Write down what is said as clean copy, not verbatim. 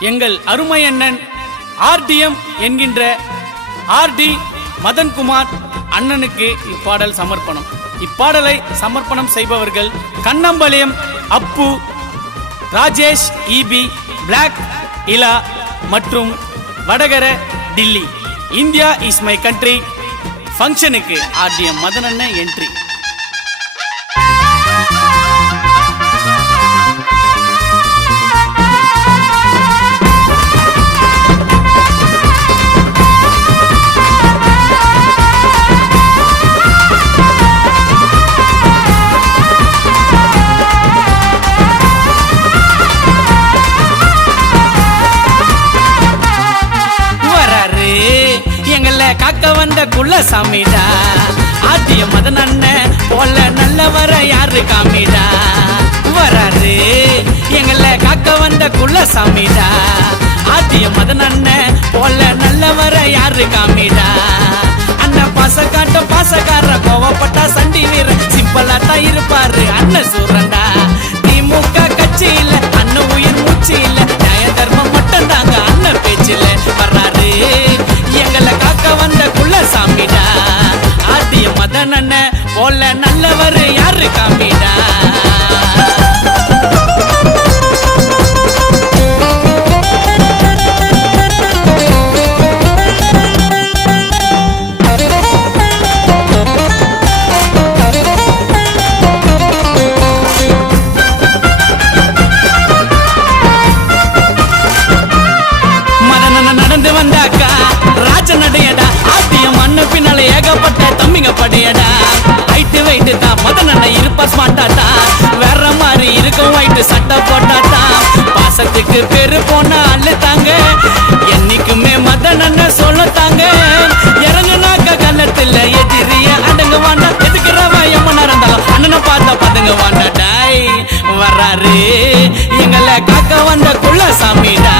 எங்கள் அருமை அண்ணன் ஆர்டிஎம் என்கின்ற ஆர்டி மதன்குமார் அண்ணனுக்கு இப்பாடல் சமர்ப்பணம். இப்பாடலை சமர்ப்பணம் செய்பவர்கள் கண்ணம்பாளையம் அப்பு, ராஜேஷ் இபி, பிளாக் இலா மற்றும் Vadakara Dilli. India is my country ஃபங்க்ஷனுக்கு ஆர்டிஎம் மதன் அண்ணன் என்ட்ரி. காக்க வந்த குள்ள சாமிடா, ஆத்திய மதன் அண்ணன் போல நல்லவர யாரு காமிடா. வராரு எங்களை காக்க வந்த குள்ள சாமிடா, ஆத்திய மதன் அண்ணன் போல நல்லவர யாரு காமிடா. அண்ணன் பாசக்காட்ட பாசக்கார, கோவப்பட்டா சண்டி வீர, சிம்பிளா தான் இருப்பாரு அண்ணன் சூரண்டா. திமுக கட்சியில அண்ணன் உயிர் மூச்சு இல்ல, நியாய தர்மம் மட்டும் தாங்க அண்ணன் பேச்சில. வர்றாரு எங்களை காக்க வந்த குள்ள சாமிடா, ஆத்திய மதன் அண்ணன் போல நல்லவர் யாரு காமிடா. நடந்து வந்தாக்கா ராஜ நடையடா, ஆத்திய மண்ணு பின்னால ஏகப்பட்ட தம்பிங்க படையடா. ஹைட்டு வெயிட்டு தான் மதன் அண்ணன் இருப்பா ஸ்மார்ட்டாட்டா, வேற மாதிரி இருக்கும் ஒயிட்டு சட்டை போட்டாட்டா. பாசத்துக்கு பேரு போனா அள்ளுத்தாங்க, என்னைக்குமே மதன் அண்ணன் சொல்லத்தாங்க. இறங்குனாக்க கள்ளத்துல எதிரிய அடங்க வாண்டா, எதுக்குறவா எம்மனா இருந்தாலும் அண்ணனை பார்த்தா பதங்க வாண்டாடாய். வர்றாரு எங்களை காக்க வந்த குள்ள சாமிடா,